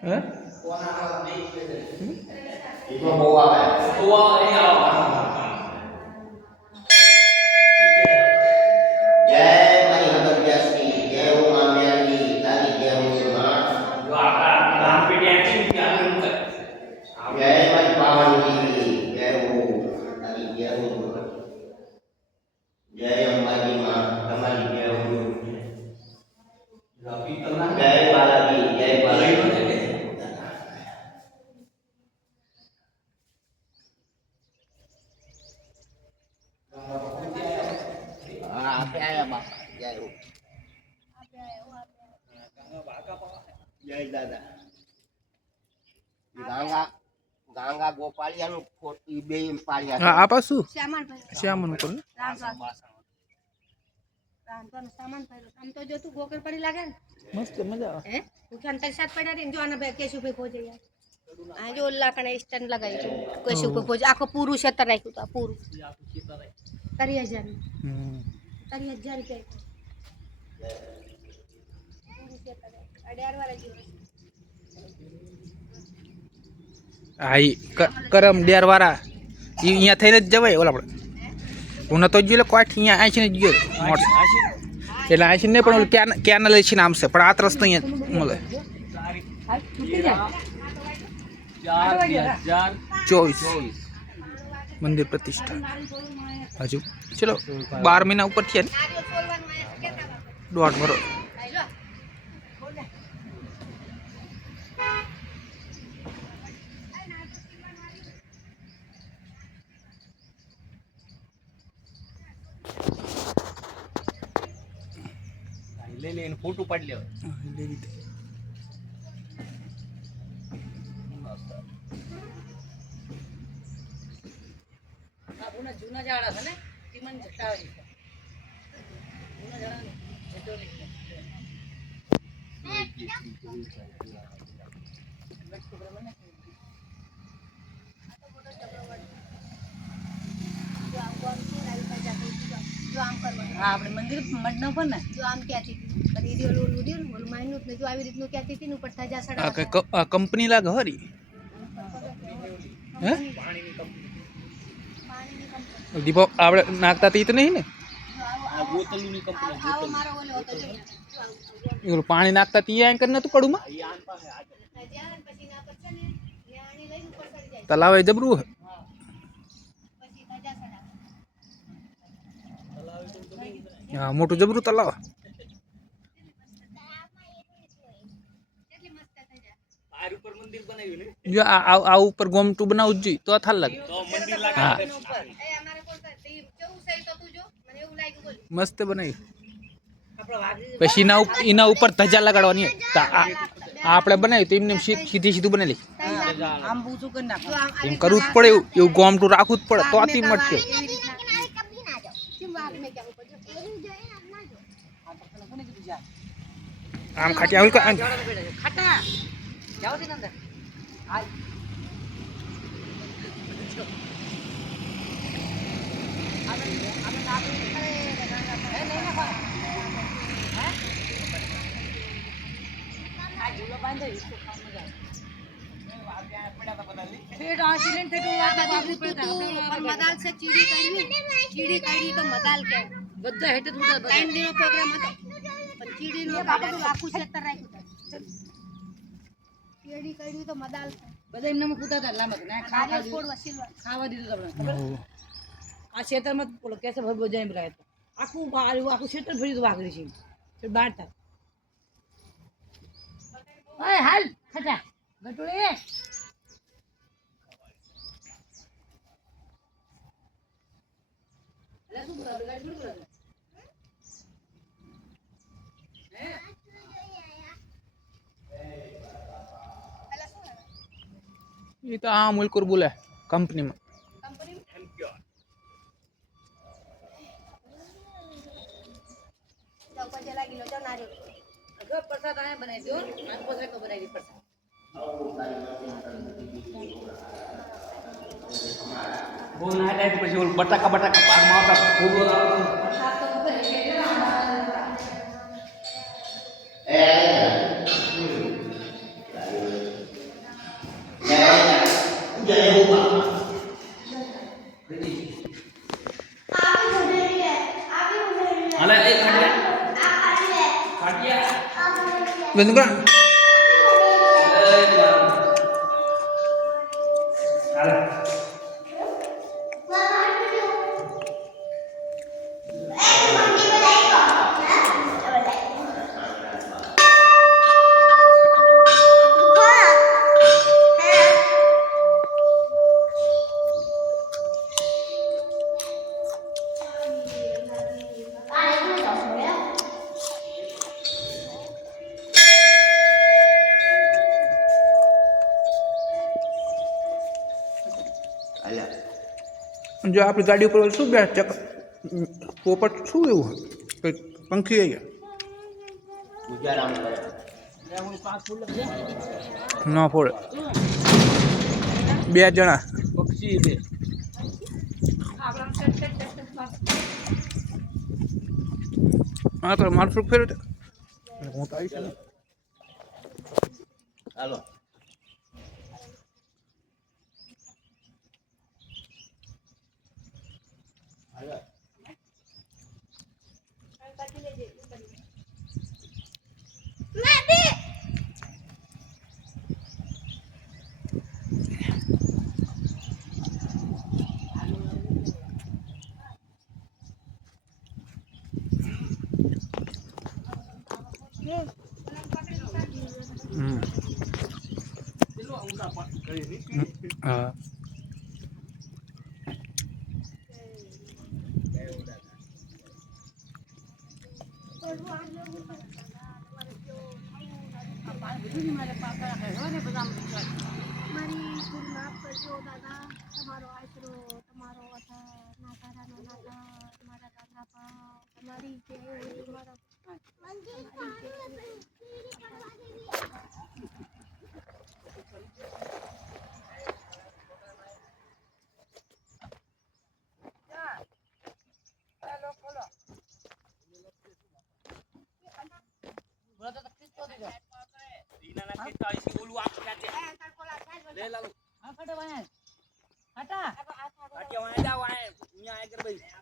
હે itu bawa jai mari habar jasi jai umam yani tadi jai umar jai mari pawan diri jai tadi jai jai mari ma kembali jai jai balagi jai balagi apa ya bapak jai jai dada gangga gangga gopalian ibe palian apa su सामान भरो શ્યામન કોણ रांधવાનો सामान भरो આમ તો જો તું ગોકર પડી લાગે ને મસ્ત મજા આવે હે તું અંતર સાથ પડ્યા રે જો આના બે કેસ ઉપર પહોંચે યાર આ જો ઓલા કણે સ્ટેન્ડ લગાવી છે કેસ ઉપર પહોંચે આખો પૂરું ક્ષેત્ર રાખ્યું તા પૂરું 30,000 30,000 રૂપિયા 18 વાળા જીવો હા ઈ કરમ ડેર વાળા ઈ અહીંયા થઈને જ જવાય ઓલા આપણે હું નતો ગયો કોઠ અહીંયા આશીને જ ગયો મોટ એટલે આશીને નહીં પણ ઓલું કેનલ છે ને આમ છે પણ આ રસ્તો અહીંયા મળે 24 મંદિર પ્રતિષ્ઠા હજુ ચલો 12 મહિના ઉપર થયા ને દોઢ વર્ષ ले ले फोटो पड़ ले આપુના જૂના ઝાડા છે ને તીમન જટાવે છે જૂના ઝાડા જટો નીકળે જો આમ કરવાનું હા આપણે મંદિર મંડપ પર ને જો આમ કહેતી હતી અને ઈડી ઓલું ઉડ્યું ને ઓલું માયનું ને જો આવી રીતનું કહેતી હતી ને ઉપર થજા સડા આ કઈ કંપની લાગે હરી હે દીપો આપણે નાખતા તી તો નહીં ને આ બોતલની કંપની આવો મારો ઓલો હતો જો ઓલું પાણી નાખતા તી આ કરીને તું કડુમાં જ્યાં પછી ના પર છે ને ન્યાણી લઈને ઉપર ચડી જાય તલાવે જબરું હે પછી થજા સડા હા મોટું જબરું તલાવ કેટલી મસ્ત થજા આર ઉપર મંદિર બનાવ્યું ને જો આ ઉપર ગોમટું બનાવવું જ જોઈએ તો થાલ લાગે તો મંદિર લાગે હા એ અમારે કોણ તે કેવું છે તો તું જો મને એવું લાગ્યું બોલ મસ્ત બનાવી આપણો વાગી પછી એના ઉપર ધજા લગાડવાની તો આ આપણે બનાવ્યું તો એમને સીધી સીધું બનેલી આમ બૂચું કરી નાખો એમ કરવું જ પડે એવું ગોમટું રાખવું જ પડે તો આથી મટકે એવી રીતના કપડી ના જાવ કેમ વાગ મે કેવું પડે એવી જોઈએ ના જો આ તો કોને કીધું જા આમ ખાટી આવું ઝાડા બેઠા છે ખાટા જાવ દે અંદર હાલ મદાલ છે ચીડી કાઢી તો મદાલ કે બધા હેઠે બધા ટાઈમ નો પ્રોગ્રામ હતો પણ ચીડી નો કાઢેલું આખું ક્ષેત્ર રાખ્યું ચીડી કાઢી તો મદાલ બધા એમને કૂદા હતા લાંબા ના ખાવા છોડવા સિલવા ખાવા દીધું તમને આ ક્ષેત્રમાં બોલો કેસે ભર બોજાઈ બોલાય તો આખું આખું ક્ષેત્ર ભર્યું વાઘરી છે બાર થાય ઓય હાલ ખટા ગટુડે એ તો આ મુલકુર બોલે કંપનીમાં પ્રસાદ આયા બનાવી દો અને પોસા કો બનાવી પ્રસાદ બહુ ના લાગે પછી ઓલ બટાકા પાકમાં આવતા ખૂબ બંધ કર. જો આપણી ગાડી ઉપર શું બે ચક પોપટ શું એવું કંઈક પંખી આવી ગુજારામ કરે ન ફોડે 2 જણા પક્ષી બે હા તો મારું ફ્રૂટ ફેરવે હું તો આવીશ ને. હાલો હા મારી ભૂલ માફ કરજો દાદા તમારો આશરો તમારો નાકારાનો નાકા તમારા દાદા પાવ તમારી જે તમારા હટા જાઓ અહીંયા આગળ ભાઈ